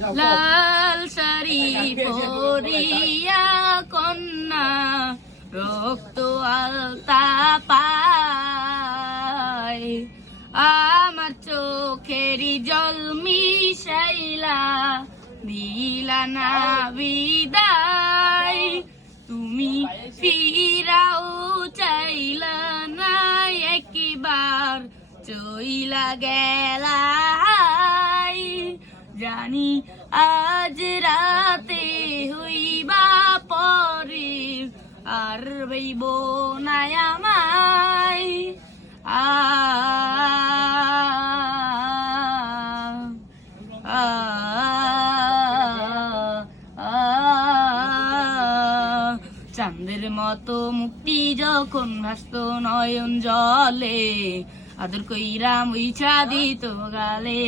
লাল শাড়ি পরিয়া কন্যা রক্ত আলতা পায় আমার চোখেরই জল মিশাইলা দিলা না বিদায় তুমি ফিরাও চাইলা না একবার চইলা গেলাই জানি আজ রাতে হইবা পরে আর বইব না আমায় চাঁদের মতো মুক্তি যখন ভাসত নয়ন জলে আদর কইরা মুইছা দিত গালে